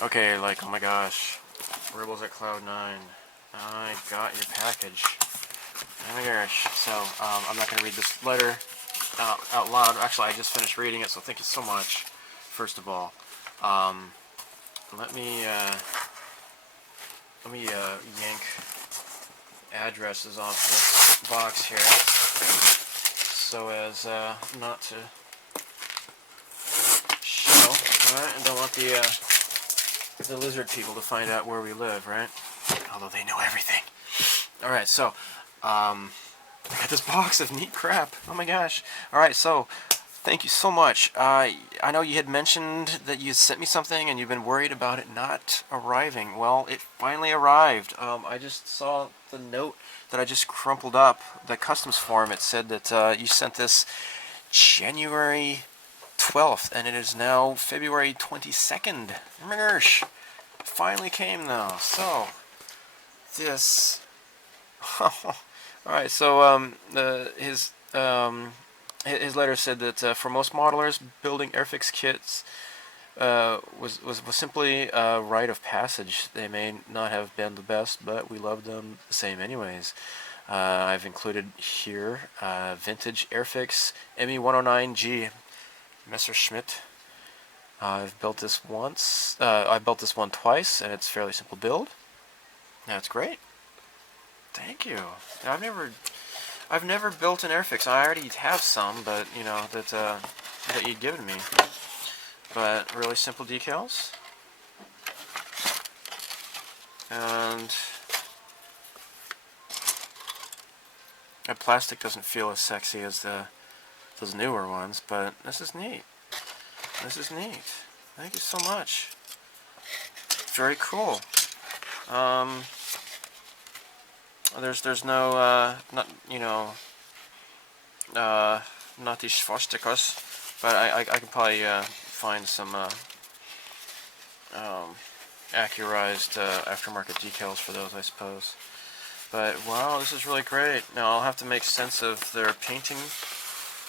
Okay, like, oh my gosh. Rebels at Cloud9. I got your package. Oh my gosh. So, I'm not going to read this letter out loud. Actually, I just finished reading it, so thank you so much, first of all. Let me yank addresses off this box here, so as not to show, alright, and don't want the lizard people to find out where we live, right? Although they know everything. Alright, so, I got this box of neat crap. Oh my gosh. Alright, so, thank you so much. I know you had mentioned that you sent me something and you've been worried about it not arriving. Well, it finally arrived. I just saw the note that I just crumpled up, the customs form. It said that you sent this January 12th, and it is now February 22nd. Oh my gosh. It finally came though. So, this... Alright, so his letter said that for most modelers, building Airfix kits was simply a rite of passage. They may not have been the best, but we loved them the same anyways. I've included here vintage Airfix ME109G Messerschmitt. I've built this once. I built this one twice, and it's a fairly simple build. That's great. Thank you. I've never built an Airfix. I already have some, but you know that you'd given me. But really simple decals, and that plastic doesn't feel as sexy as those newer ones, but this is neat. This is neat. Thank you so much. Very cool. There's no not these swastikas, but I can probably find some accurized aftermarket decals for those, I suppose. But wow, this is really great. Now I'll have to make sense of their painting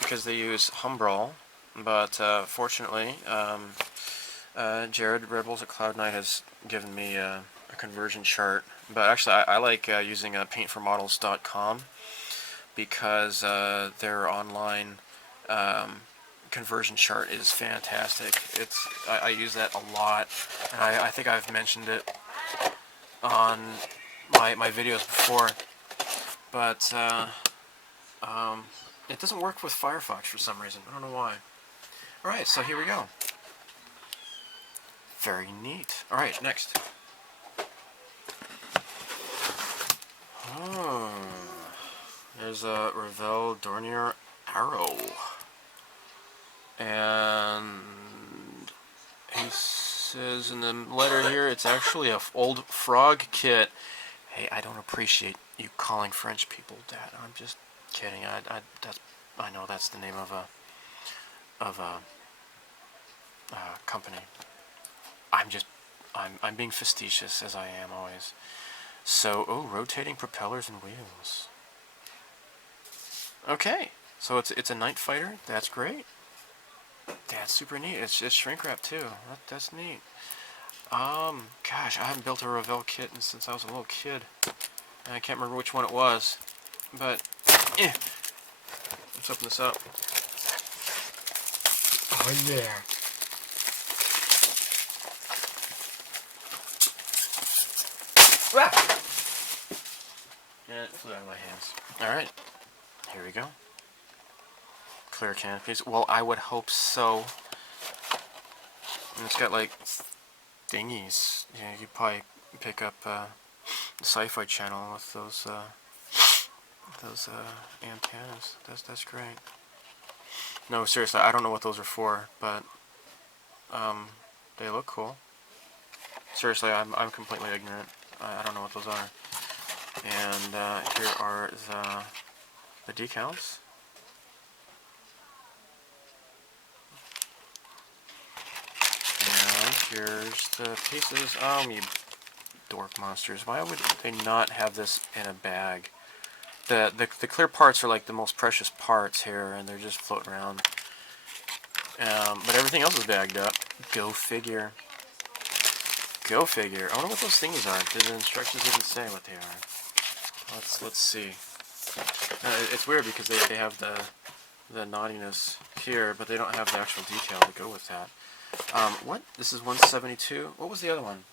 because they use Humbrol, but fortunately, Jared Rebels at Cloud9 has given me a conversion chart. But actually, I like using paintformodels.com because their online conversion chart is fantastic. I use that a lot, and I think I've mentioned it on my videos before, but it doesn't work with Firefox for some reason. I don't know why. Alright, so here we go. Very neat. Alright, next. Oh, there's a Revell Dornier arrow, and he says in the letter here it's actually a old frog kit. Hey, I don't appreciate you calling French people that. I'm just kidding. I know that's the name of a company. I'm being facetious, as I am always. So, oh, rotating propellers and wheels. Okay, so it's a night fighter. That's great. That's super neat. It's shrink wrap too. That's neat. Gosh, I haven't built a Revell kit since I was a little kid. And I can't remember which one it was, but let's open this up. Oh yeah. Ah! And it flew out of my hands. Alright, here we go. Clear canopies. Well, I would hope so. And it's got like thingies. Yeah, you could probably pick up the Sci-Fi channel with those antennas. That's great. No, seriously, I don't know what those are for, but they look cool. Seriously, I'm completely ignorant. I don't know what those are. And here are the decals. And here's the pieces. You dork monsters. Why would they not have this in a bag? The clear parts are like the most precious parts here, and they're just floating around. But everything else is bagged up. Go figure. Go figure. I wonder what those thingies are. Did the instructions even say what they are? Let's see. It's weird because they have the naughtiness here, but they don't have the actual detail to go with that. What? This is 172. What was the other one?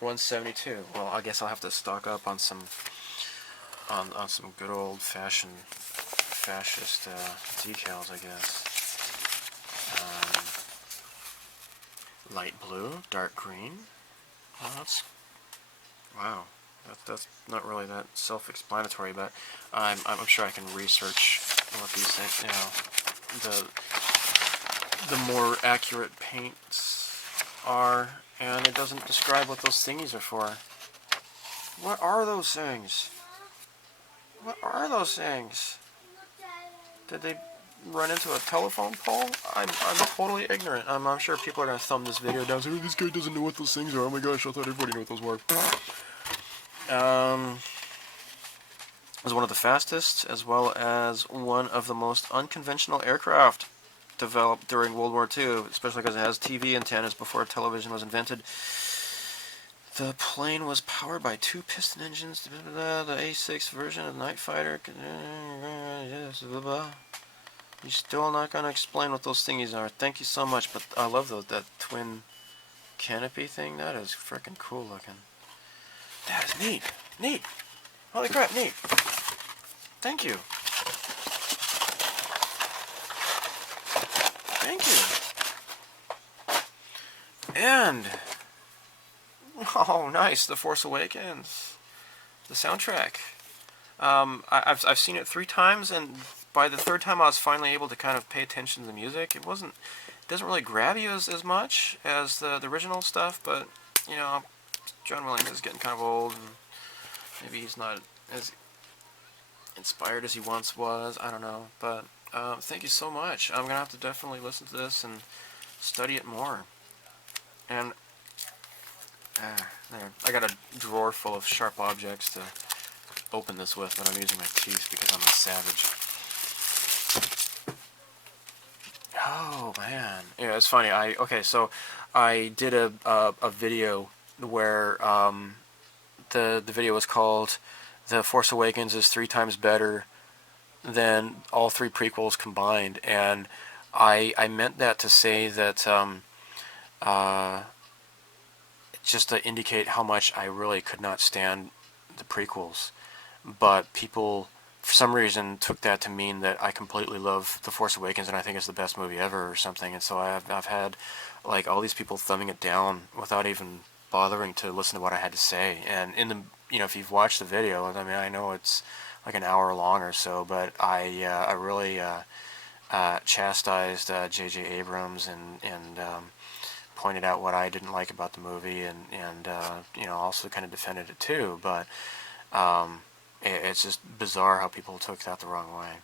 172. Well, I guess I'll have to stock up on some some good old-fashioned fascist decals, I guess. Light blue, dark green. Oh, that's wow. That's not really that self-explanatory, but I'm sure I can research what these things, the more accurate paints are, and it doesn't describe what those thingies are for. What are those things? What are those things? Did they run into a telephone pole? I'm totally ignorant. I'm sure people are gonna thumb this video down and say, oh, this guy doesn't know what those things are. Oh my gosh, I thought everybody knew what those were. It was one of the fastest, as well as one of the most unconventional aircraft developed during World War II, especially because it has TV antennas before television was invented. The plane was powered by 2 piston engines. The A6 version of the Night Fighter. You're still not going to explain what those thingies are. Thank you so much, but I love that twin canopy thing. That is freaking cool looking. That is neat. Neat. Holy crap, neat. Thank you. Thank you. And oh, nice, The Force Awakens, the soundtrack. I've seen it 3 times, and by the 3rd time I was finally able to kind of pay attention to the music. It doesn't really grab you as much as the original stuff, but you know, John Williams is getting kind of old, and maybe he's not as inspired as he once was. I don't know, but thank you so much. I'm gonna have to definitely listen to this and study it more. And there, I got a drawer full of sharp objects to open this with, but I'm using my teeth because I'm a savage. Oh man, yeah, it's funny. So I did a video where the video was called "The Force Awakens is 3 times better than all 3 prequels combined," and I meant that to say that just to indicate how much I really could not stand the prequels, but people for some reason took that to mean that I completely love The Force Awakens and I think it's the best movie ever or something, and so I've had like all these people thumbing it down without even bothering to listen to what I had to say. And in the, you know, if you've watched the video, I mean, I know it's like an hour long or so, but I really chastised J.J. Abrams and pointed out what I didn't like about the movie, and you know, also kind of defended it too. But it's just bizarre how people took that the wrong way.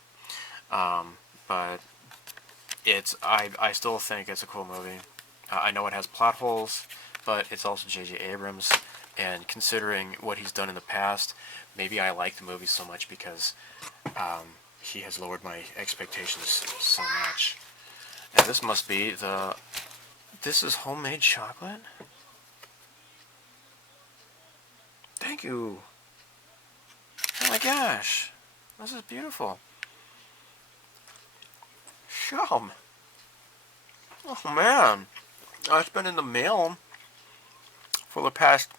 But I still think it's a cool movie. I know it has plot holes, but it's also J.J. Abrams, and considering what he's done in the past, maybe I like the movie so much because he has lowered my expectations so much. And this must be the... This is homemade chocolate? Thank you. Oh my gosh. This is beautiful. Shum. Oh man. It's been in the mail for the past,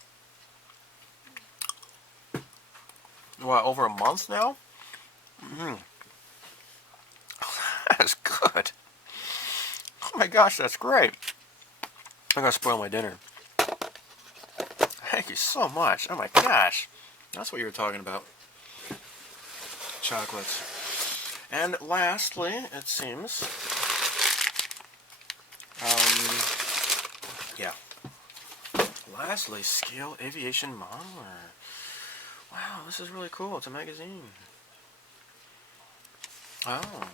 what, over a month now? That's good. Oh my gosh, that's great. I'm gonna spoil my dinner. Thank you so much. Oh my gosh. That's what you were talking about. Chocolates. And lastly, it seems, yeah. Lastly, Scale Aviation Modeler. Wow, this is really cool. It's a magazine. Oh.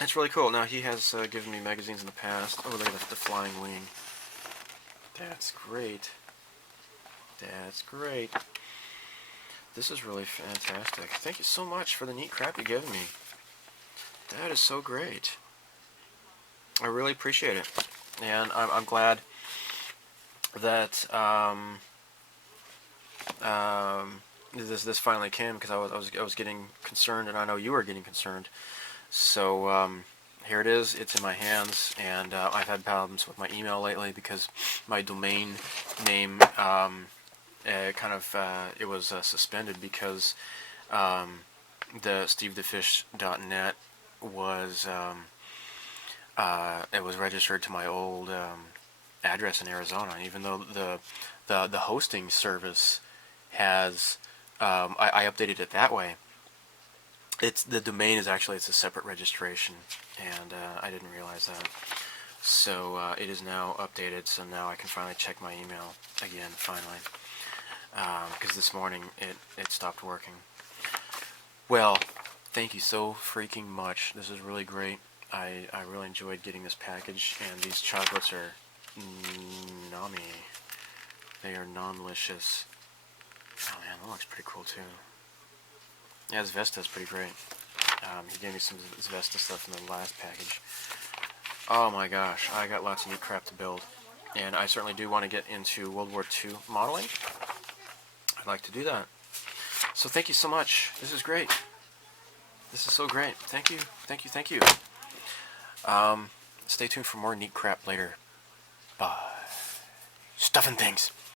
That's really cool. Now, he has given me magazines in the past. Oh, look at the Flying Wing. That's great. That's great. This is really fantastic. Thank you so much for the neat crap you've given me. That is so great. I really appreciate it. And I'm glad that this finally came, because I was getting concerned, and I know you were getting concerned. So here it is. It's in my hands, and I've had problems with my email lately because my domain name it was suspended because the stevethefish.net was it was registered to my old address in Arizona, even though the hosting service has I updated it that way. It's the domain is actually, it's a separate registration, and I didn't realize that. So it is now updated, so now I can finally check my email again, finally, because this morning it stopped working. Well, thank you so freaking much. This is really great. I really enjoyed getting this package, and these chocolates are nummy. They are non-licious. Oh man, that looks pretty cool too. Yeah, this Vesta's pretty great. He gave me some Vesta stuff in the last package. Oh my gosh, I got lots of neat crap to build. And I certainly do want to get into World War II modeling. I'd like to do that. So thank you so much. This is great. This is so great. Thank you. Thank you. Thank you. Stay tuned for more neat crap later. Bye. Stuffing things.